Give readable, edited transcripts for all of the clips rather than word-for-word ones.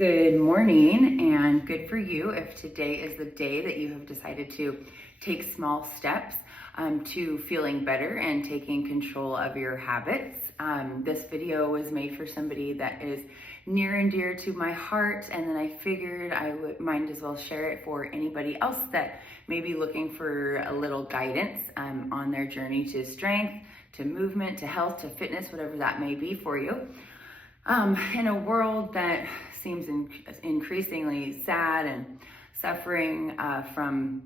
Good morning, and good for you if today is the day that you have decided to take small steps to feeling better and taking control of your habits. This video was made for somebody that is near and dear to my heart, and then I figured I might as well share it for anybody else that may be looking for a little guidance on their journey to strength, to movement, to health, to fitness, whatever that may be for you. In a world that seems increasingly sad and suffering from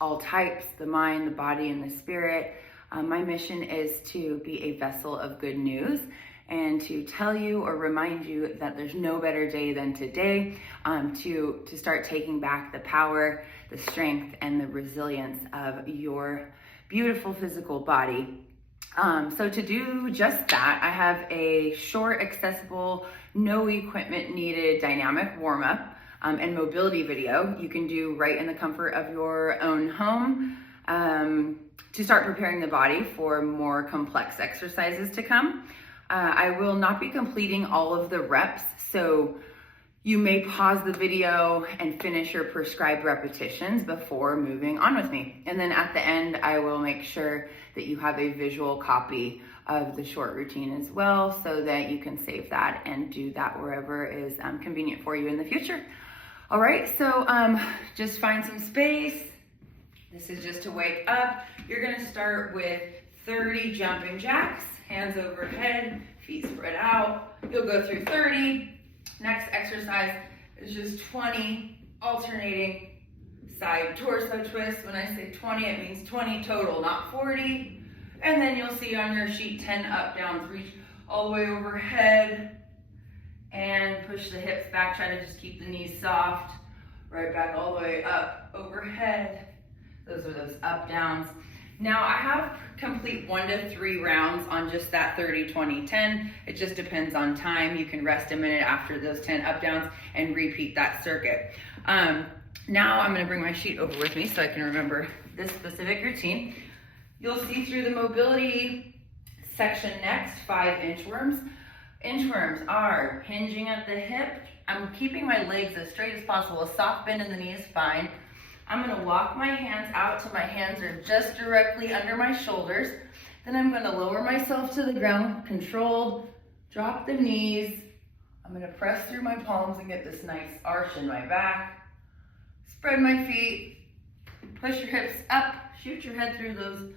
all types, the mind, the body, and the spirit, my mission is to be a vessel of good news and to tell you or remind you that there's no better day than today to start taking back the power, the strength, and the resilience of your beautiful physical body. So to do just that, I have a short, accessible, no equipment needed dynamic warm-up and mobility video you can do right in the comfort of your own home to start preparing the body for more complex exercises to come. I will not be completing all of the reps, so you may pause the video and finish your prescribed repetitions before moving on with me. And then at the end, I will make sure that you have a visual copy of the short routine as well, so that you can save that and do that wherever is convenient for you in the future. All right, so just find some space. This is just to wake up. You're gonna start with 30 jumping jacks, hands overhead, feet spread out. You'll go through 30. Next exercise is just 20 alternating side torso twists. When I say 20, it means 20 total, not 40. And then you'll see on your sheet 10 up downs. Reach all the way overhead and push the hips back. Try to just keep the knees soft. Right back all the way up overhead. Those are those up downs. Now I have complete 1 to 3 rounds on just that 30, 20, 10. It just depends on time. You can rest a minute after those 10 up downs and repeat that circuit. Now I'm gonna bring my sheet over with me so I can remember this specific routine. You'll see through the mobility section next 5 inchworms. Inchworms are hinging at the hip. I'm keeping my legs as straight as possible. A soft bend in the knee is fine. I'm gonna walk my hands out till my hands are just directly under my shoulders. Then I'm gonna lower myself to the ground, controlled, drop the knees. I'm gonna press through my palms and get this nice arch in my back. Spread my feet, push your hips up, shoot your head through those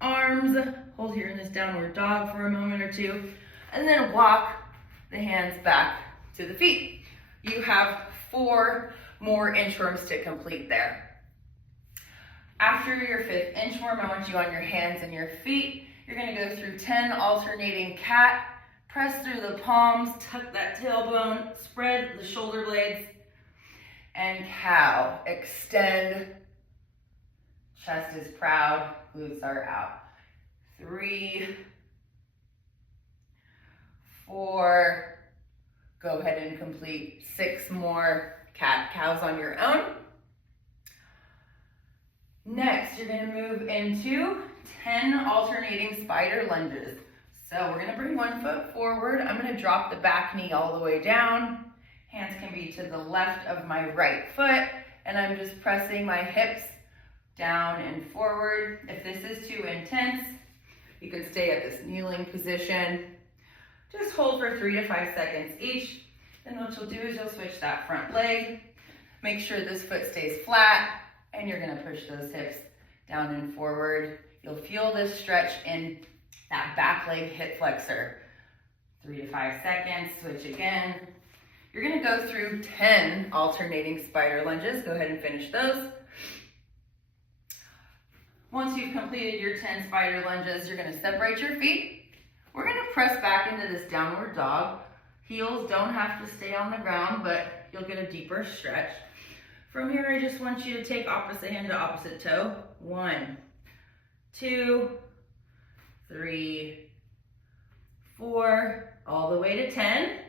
arms. Hold here in this downward dog for a moment or two, and then walk the hands back to the feet. You have 4 more inchworms to complete there. After your 5th inchworm, I want you on your hands and your feet. You're gonna go through 10 alternating cat, press through the palms, tuck that tailbone, spread the shoulder blades, and cow. Extend, chest is proud, glutes are out. 3, 4, go ahead and complete 6 more cat-cows on your own. Next, you're gonna move into 10 alternating spider lunges. So we're gonna bring 1 foot forward. I'm gonna drop the back knee all the way down. Hands can be to the left of my right foot, and I'm just pressing my hips down and forward. If this is too intense, you can stay at this kneeling position. Just hold for 3 to 5 seconds each. Then what you'll do is you'll switch that front leg. Make sure this foot stays flat, and you're gonna push those hips down and forward. You'll feel this stretch in that back leg hip flexor. 3 to 5 seconds, switch again. You're gonna go through 10 alternating spider lunges. Go ahead and finish those. Once you've completed your 10 spider lunges, you're gonna separate your feet. We're gonna press back into this downward dog. Heels don't have to stay on the ground, but you'll get a deeper stretch. From here, I just want you to take opposite hand to opposite toe. 1, 2, 3, 4, all the way to 10.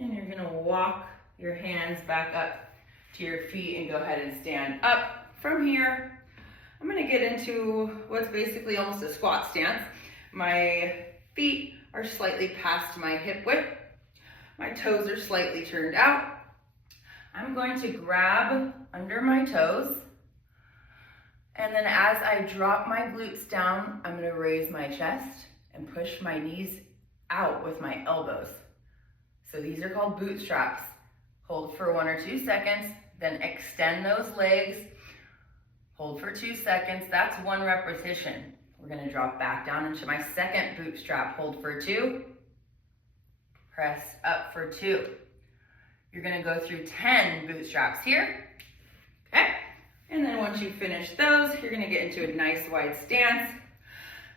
And you're gonna walk your hands back up to your feet and go ahead and stand up. From here, I'm gonna get into what's basically almost a squat stance. My feet are slightly past my hip width. My toes are slightly turned out. I'm going to grab under my toes, and then as I drop my glutes down, I'm gonna raise my chest and push my knees out with my elbows. So these are called bootstraps. Hold for 1 or 2 seconds, then extend those legs. Hold for 2 seconds, that's 1 repetition. We're gonna drop back down into my second bootstrap. Hold for 2, press up for 2. You're gonna go through 10 bootstraps here, okay? And then once you finish those, you're gonna get into a nice wide stance.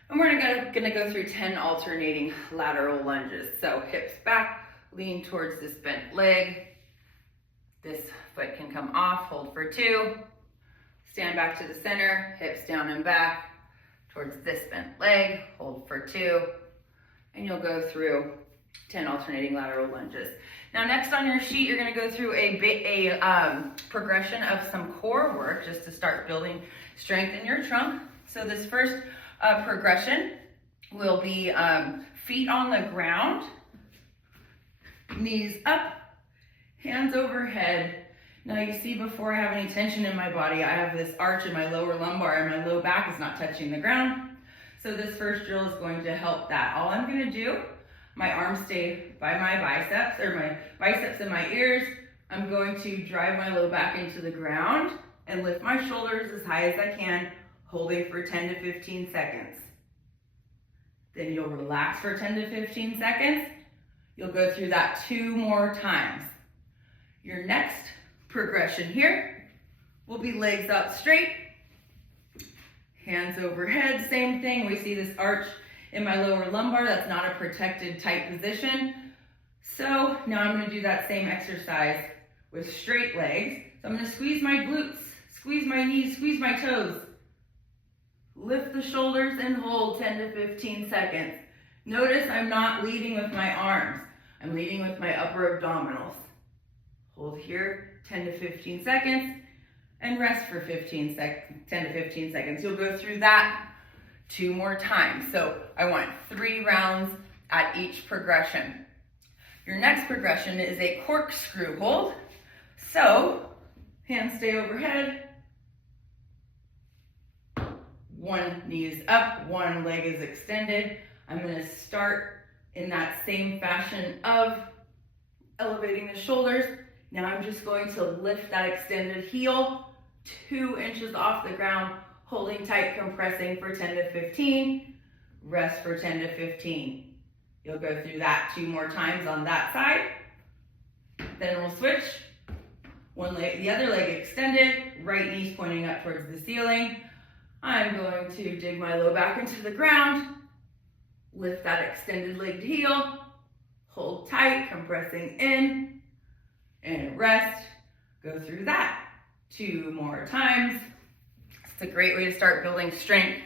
And we're gonna go through 10 alternating lateral lunges. So hips back, lean towards this bent leg. This foot can come off, hold for 2. Stand back to the center, hips down and back towards this bent leg, hold for 2. And you'll go through 10 alternating lateral lunges. Now next on your sheet, you're gonna go through a progression of some core work just to start building strength in your trunk. So this first progression will be feet on the ground, knees up, hands overhead. Now you see before I have any tension in my body, I have this arch in my lower lumbar and my low back is not touching the ground. So this first drill is going to help that. All I'm gonna do, my arms stay by my biceps, or my biceps and my ears. I'm going to drive my low back into the ground and lift my shoulders as high as I can, holding for 10 to 15 seconds. Then you'll relax for 10 to 15 seconds. You'll go through that 2 more times. Your next progression here will be legs out straight, hands overhead, same thing. We see this arch in my lower lumbar. That's not a protected tight position. So now I'm gonna do that same exercise with straight legs. So I'm gonna squeeze my glutes, squeeze my knees, squeeze my toes. Lift the shoulders and hold 10 to 15 seconds. Notice I'm not leading with my arms. I'm leading with my upper abdominals. Hold here 10 to 15 seconds and rest for 10 to 15 seconds. You'll go through that 2 more times. So I want 3 rounds at each progression. Your next progression is a corkscrew hold. So hands stay overhead. 1 knee is up, 1 leg is extended. I'm gonna start in that same fashion of elevating the shoulders. Now I'm just going to lift that extended heel 2 inches off the ground, holding tight, compressing for 10 to 15, rest for 10 to 15. You'll go through that 2 more times on that side. Then we'll switch. 1 leg, the other leg extended, right knee's pointing up towards the ceiling. I'm going to dig my low back into the ground, lift that extended legged heel, hold tight, compressing in, and rest. Go through that 2 more times. It's a great way to start building strength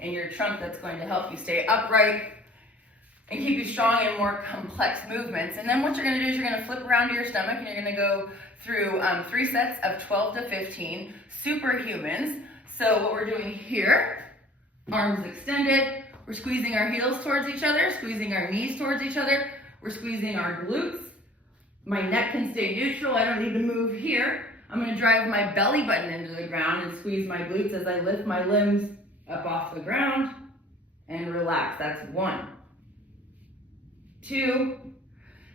in your trunk that's going to help you stay upright and keep you strong in more complex movements. And then what you're gonna do is you're gonna flip around to your stomach and you're gonna go through 3 sets of 12 to 15 superhumans. So what we're doing here, arms extended, we're squeezing our heels towards each other, squeezing our knees towards each other, we're squeezing our glutes. My neck can stay neutral, I don't need to move here. I'm gonna drive my belly button into the ground and squeeze my glutes as I lift my limbs up off the ground and relax. That's 1, 2,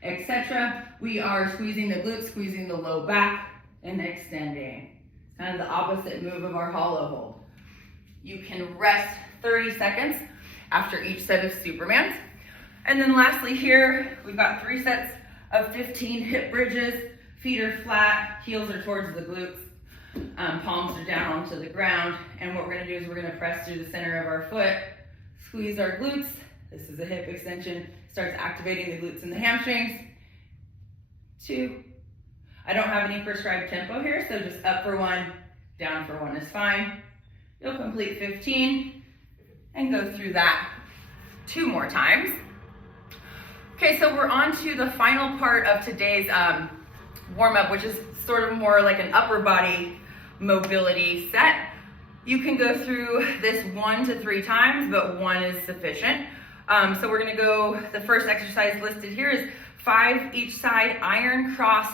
etc. We are squeezing the glutes, squeezing the low back, and extending. Kind of the opposite move of our hollow hold. You can rest 30 seconds after each set of Supermans. And then lastly here, we've got 3 sets of 15 hip bridges. Feet are flat, heels are towards the glutes, palms are down onto the ground. And what we're gonna do is we're gonna press through the center of our foot, squeeze our glutes. This is a hip extension, starts activating the glutes and the hamstrings. 2. I don't have any prescribed tempo here, so just up for 1, down for 1 is fine. You'll complete 15 and go through that 2 more times. Okay, so we're on to the final part of today's warm-up, which is sort of more like an upper body mobility set. You can go through this 1 to 3 times, but 1 is sufficient. So we're gonna go, the first exercise listed here is 5 each side, iron cross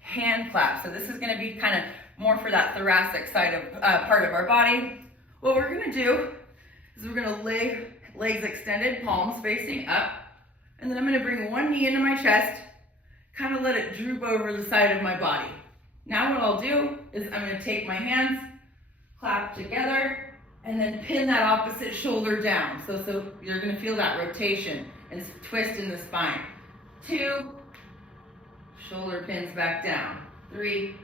hand clap. So this is gonna be kind of more for that thoracic side of part of our body. What we're gonna do is we're gonna lay legs extended, palms facing up, and then I'm gonna bring one knee into my chest, kind of let it droop over the side of my body. Now what I'll do is I'm gonna take my hands, clap together, and then pin that opposite shoulder down. So you're gonna feel that rotation and twist in the spine. 2, shoulder pins back down. 3,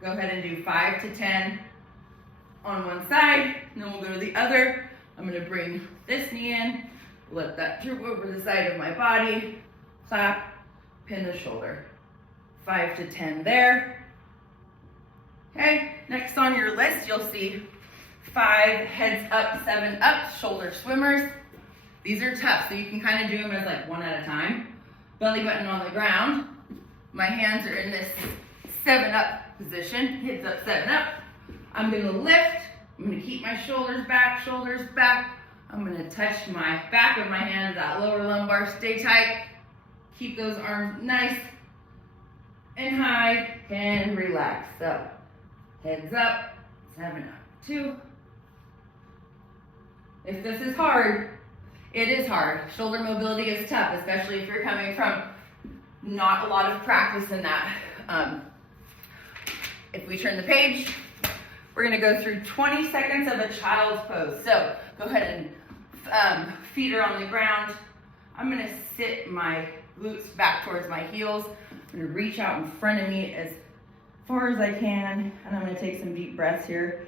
go ahead and do 5 to 10 on one side, and then we'll go to the other. I'm gonna bring this knee in, let that droop over the side of my body, clap, pin the shoulder. 5 to 10 there. Okay, next on your list, you'll see 5 heads up, 7 up, shoulder swimmers. These are tough, so you can kind of do them as like one at a time. Belly button on the ground. My hands are in this 7 up position, hips up, 7 up. I'm gonna lift, I'm gonna keep my shoulders back. I'm gonna touch my back of my hand, that lower lumbar, stay tight. Keep those arms nice and high and relax. So, heads up, 7 up, 2. If this is hard, it is hard. Shoulder mobility is tough, especially if you're coming from not a lot of practice in that. If we turn the page, we're gonna go through 20 seconds of a child's pose. So go ahead and feet are on the ground. I'm gonna sit my glutes back towards my heels. I'm gonna reach out in front of me as far as I can, and I'm gonna take some deep breaths here.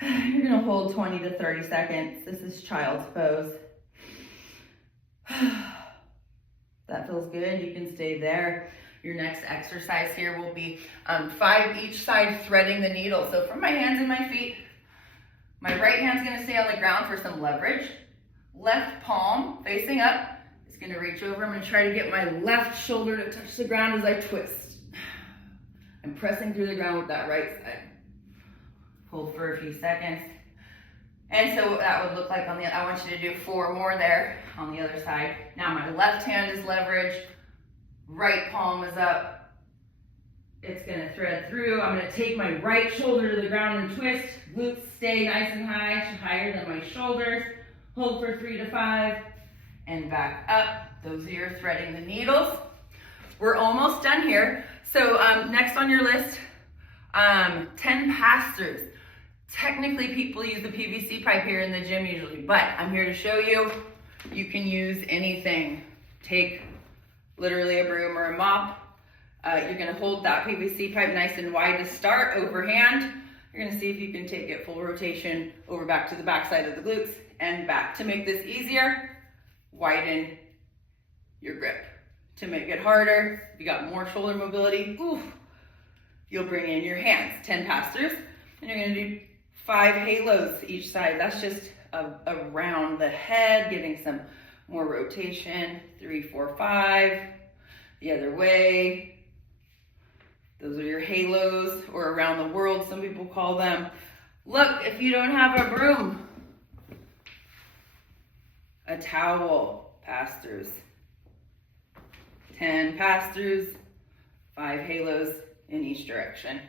You're gonna hold 20 to 30 seconds. This is child's pose. That feels good, you can stay there. Your next exercise here will be 5 each side, threading the needle. So from my hands and my feet, my right hand's gonna stay on the ground for some leverage. Left palm facing up is gonna reach over. I'm gonna try to get my left shoulder to touch the ground as I twist. I'm pressing through the ground with that right side. Hold for a few seconds. And so what that would look like on the, I want you to do 4 more there on the other side. Now my left hand is leveraged. Right palm is up. It's gonna thread through. I'm gonna take my right shoulder to the ground and twist. Glutes stay nice and high, higher than my shoulders. Hold for 3 to 5 and back up. Those are your threading the needles. We're almost done here. So next on your list, 10 pass-throughs. Technically people use the PVC pipe here in the gym usually, but I'm here to show you, you can use anything. Take literally a broom or a mop. You're gonna hold that PVC pipe nice and wide to start, overhand. You're gonna see if you can take it full rotation over back to the back side of the glutes and back. To make this easier, widen your grip. To make it harder, if you got more shoulder mobility, you'll bring in your hands. 10 pass-throughs, and you're gonna do 5 halos each side. That's just around the head, getting some more rotation. 3, 4, 5. The other way. Those are your halos, or around the world, some people call them. Look, if you don't have a broom, a towel, pass-throughs. 10 pass-throughs, 5 halos in each direction.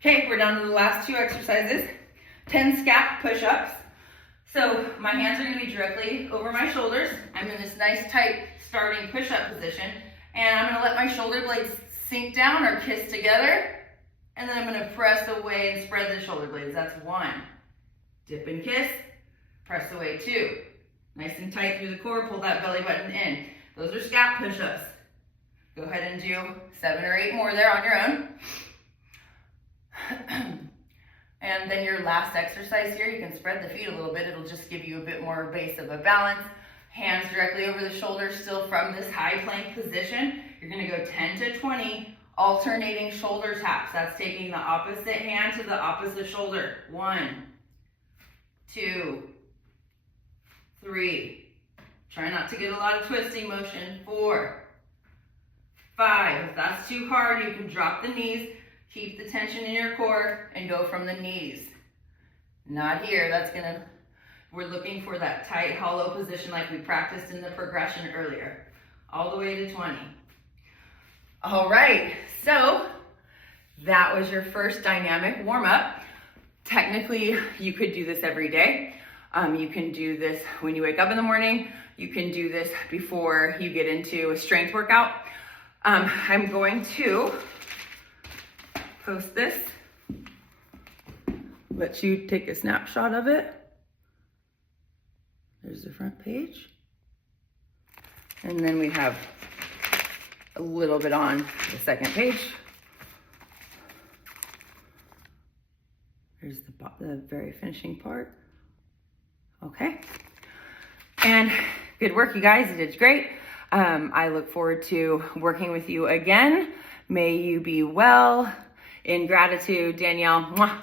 Okay, we're down to the last 2 exercises. 10 scap push-ups. So my hands are gonna be directly over my shoulders. I'm in this nice tight starting push-up position, and I'm gonna let my shoulder blades sink down or kiss together, and then I'm gonna press away and spread the shoulder blades. That's 1. Dip and kiss, press away 2. Nice and tight through the core, pull that belly button in. Those are scap push-ups. Go ahead and do 7 or 8 more there on your own. And then your last exercise here, you can spread the feet a little bit. It'll just give you a bit more base of a balance. Hands directly over the shoulders, still from this high plank position. You're gonna go 10 to 20 alternating shoulder taps. That's taking the opposite hand to the opposite shoulder. 1, 2, 3. Try not to get a lot of twisting motion. 4, 5. If that's too hard, you can drop the knees. Keep the tension in your core and go from the knees. Not here, we're looking for that tight, hollow position like we practiced in the progression earlier. all the way to 20. All right, so that was your first dynamic warm-up. Technically, you could do this every day. You can do this when you wake up in the morning. You can do this before you get into a strength workout. I'm going to post this, let you take a snapshot of it. There's the front page. And then we have a little bit on the second page. There's the very finishing part. Okay. And good work, you guys. You did great. I look forward to working with you again. May you be well. In gratitude, Danielle. Mwah.